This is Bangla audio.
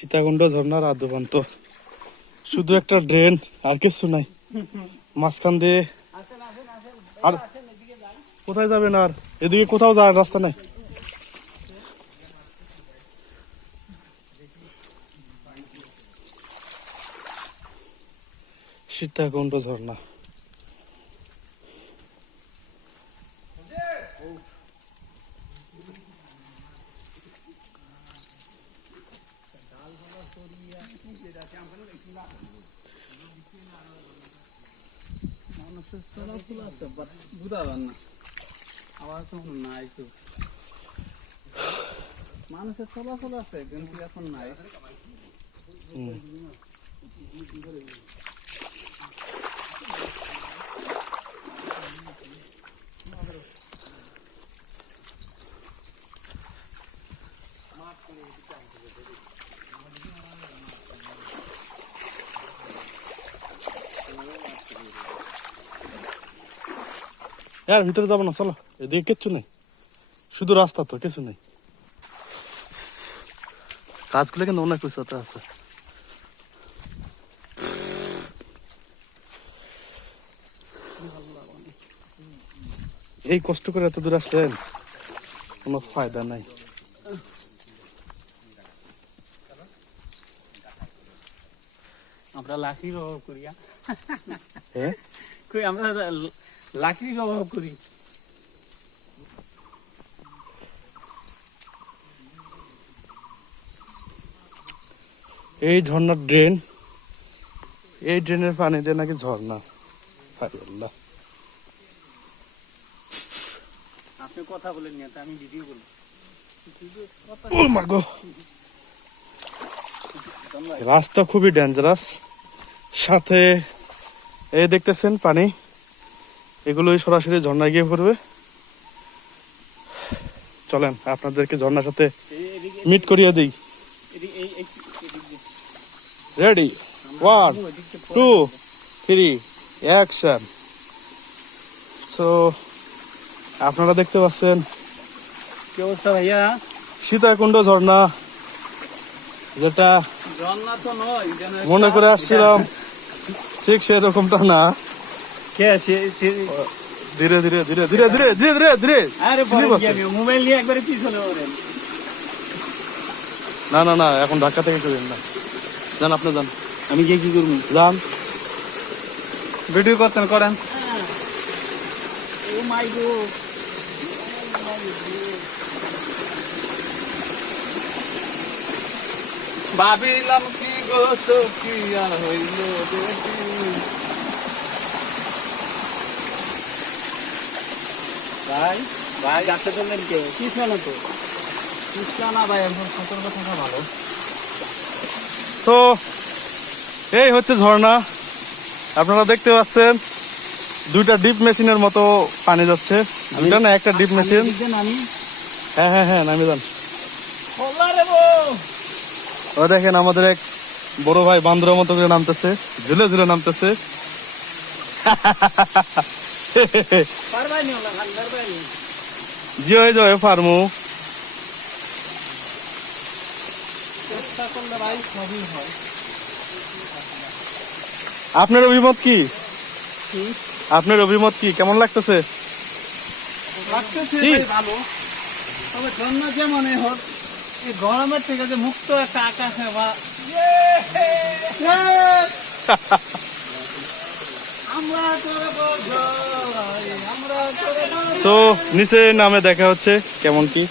সীতাকুণ্ড ঝর্ণার আদ্যপ্রান্ত, শুধু একটা ড্রেন আর কিছু নাই মাঝখান দিয়ে। আর কোথায় যাবেন? আর এদিকে কোথাও যাওয়ার রাস্তা নাই। সীতাকুণ্ড ঝর্ণা। মানুষের চলাচল আছে কিন্তু এখন নাই। আর ভিতরে যাবো না, চলো। এদিকে কিচ্ছু নেই, শুধু রাস্তা, তো কিছু নেই। কাজগুলো কিন্তু অনেক উঁচুতে আছে। এই কষ্ট করে এত দূর আসলেন, কোনো ফায়দা নাই। আমরা লাঠি ব্যবহার করি, হ্যাঁ আমরা লাঠি ব্যবহার করি। এই ঝর্ণার ড্রেন, এই ড্রেনের পানি দিয়ে নাকি ঝর্ণা। আল্লাহ, আপনি কথা বলেন না, আমি ভিডিও করি। ও মা গো, রাস্তা খুবই ডেঞ্জারাস। সাথে এই দেখতেছেন পানি, এগুলোই সরাসরি ঝর্ণায় গিয়ে পড়বে। চলেন আপনাদেরকে ঝর্ণার সাথে মিট করিয়ে দিই। Ready, 1 2 3 action. সো আপনারা দেখতে পাচ্ছেন কি অবস্থা ভাইয়া? সীতাকুণ্ড ঝর্ণা, যেটা ঝর্ণা তো নয়, মনে করে আসছিলাম ঠিক সেরকমটা না। কে আছে? ধীরে ধীরে ধীরে ধীরে ধীরে ধীরে ধীরে ধীরে আরে মোবাইল নিয়ে একবারে পিছনে ওরেন। না না না, এখন ধাক্কা থেকে করেন না, যান আপনি যান। আমি গিয়ে কি করবো? যান, ভিডিও করতেন, করেন। ও মাই গড, ভাবিলাম কি গো সখিয়া হইল ভাই। ভাই গাছে চললেন কে? কৃষ্ণ তো, কৃষ্ণ না ভাই, এখন সতর্ক থাকা ভালো। তো এই হচ্ছে ঝর্ণা। আপনারা দেখতে পাচ্ছেন দুইটা ডিপ মেশিনের মতো পানি যাচ্ছে। দুইটা না, একটা ডিপ মেশিন। হ্যাঁ হ্যাঁ হ্যাঁ, নামে যান। ও দেখেন, আমাদের এক বড় ভাই বান্দরের মতো করে নামতেছে, ঝুলে ঝুলে নামতেছে। জয় জয় ফার্মু। আপনার অভিমত কি? আপনার অভিমত কি? কেমন লাগতেছে? ভালো, তবে ঝর্ণা যেমন হোক, এই গরমের থেকে যে মুক্ত একটা আকাশে বা তো নিচে নামে দেখা হচ্ছে কেমন কি।